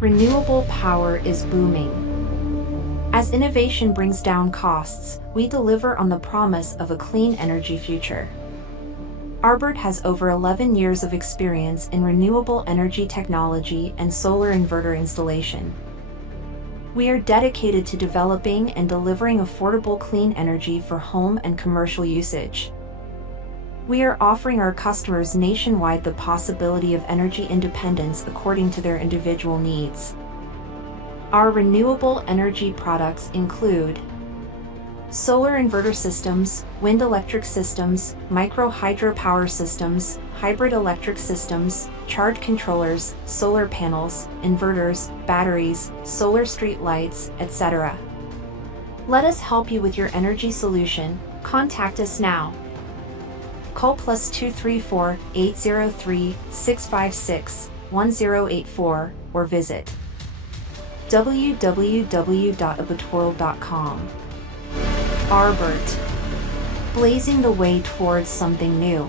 Renewable power is booming. As innovation brings down costs, we deliver on the promise of a clean energy future. Abot has over 11 years of experience in renewable energy technology and solar inverter installation. We are dedicated to developing and delivering affordable clean energy for home and commercial usage. We are offering our customers nationwide the possibility of energy independence according to their individual needs. Our renewable energy products include solar inverter systems, wind electric systems, micro hydropower systems, hybrid electric systems, charge controllers, solar panels, inverters, batteries, solar street lights, etc. Let us help you with your energy solution. Contact us now. Call +234 803 656 1084 or visit www.ABOTWorld.com. Abot, blazing the way towards something new.